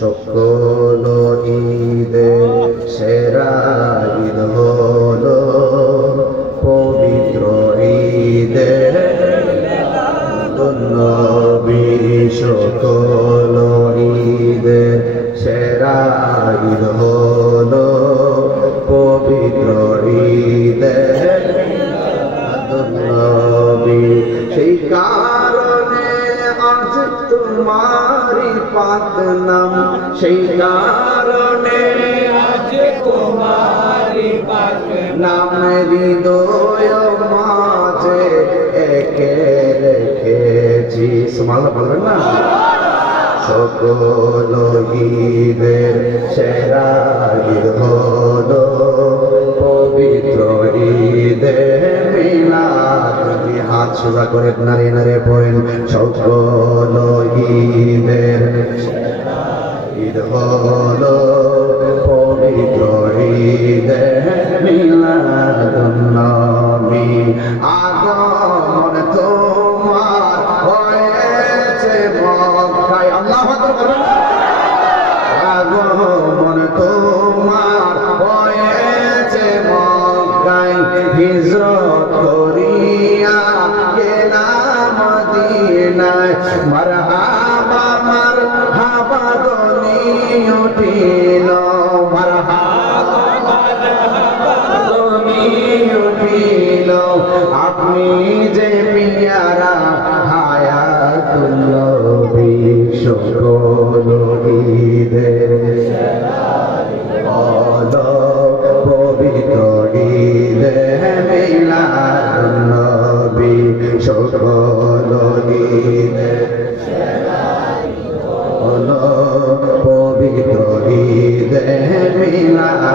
সকল ঈদের সেরা ঈদ হলো পবিত্র ঈদে নবী। সকল ঈদের সেরা ঈদ হলো পবিত্র ঈদে নবী। সেই কারণে আজ তোমারি পাক নাম, সেই কারণে আজ তোমারি পাক নাম হৃদয় মাঝে একে রেখেছি। সুবহানাল্লাহ বলবেন না? সকল ঈদের সেরা ঈদ হলো পবিত্র ঈদে মিলাদ। হাত সোজা করে নারে নারে পড়েন, সকল ঈদের সেরা ঈদ হলো পবিত্র ঈদে মিলাদুন নবী। আগমন তোমার হয়েছে মক্কায়, আল্লাহু আকবার। আগমন তোমার হয়েছে মক্কায়, হিজরত করিয়া গেলাম মদিনায়। মারহাবা মারহাবা ধ্বনি উঠিল, মারহাবা মারহাবা ধ্বনি উঠিল। আপনি যে পিয়ারা হায়াতুল নবী। সকল ঈদের হলো পবিত্র ঈদে মিলাদুন নবী। সকল ঈদের হলো পবিত্র ঈদে মিলাদুন